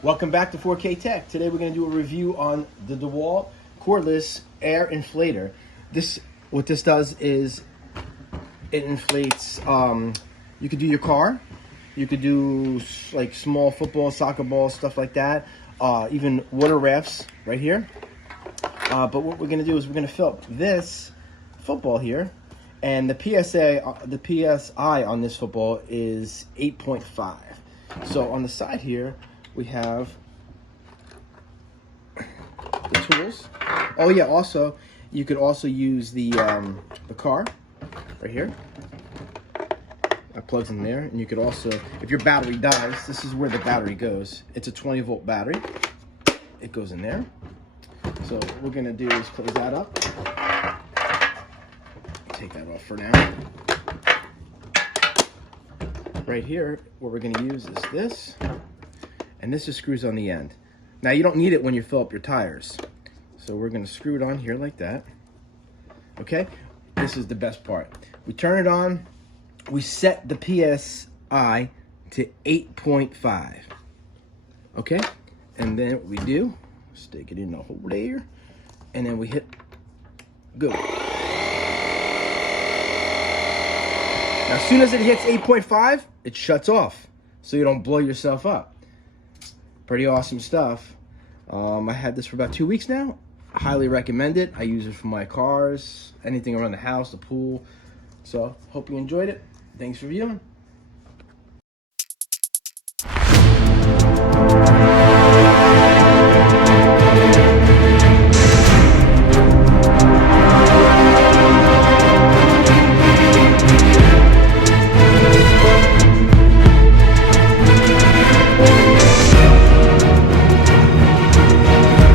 Welcome back to 4K Tech. Today we're going to do a review on the DEWALT Cordless Air Inflator. What this does is it inflates. You could do your car, you could do like small football, soccer balls, stuff like that. Even water rafts right here. But what we're going to do is we're going to fill up this football here, and the PSI on this football is 8.5. So on the side here we have the tools. Oh yeah, also you could also use the car right here. That plugs in there, and you could also, if your battery dies, this is where the battery goes. It's a 20-volt battery. It goes in there. So what we're gonna do is close that up. Take that off for now. Right here, what we're gonna use is this, and this just screws on the end. Now you don't need it when you fill up your tires. So we're gonna screw it on here like that. Okay, this is the best part. We turn it on, we set the PSI to 8.5. Okay, and then what we do, stick it in the hole there, and then we hit go. Now, as soon as it hits 8.5, it shuts off, so you don't blow yourself up. Pretty awesome stuff. I had this for about 2 weeks now. I highly recommend it. I use it for my cars, anything around the house, the pool. So, hope you enjoyed it. Thanks for viewing.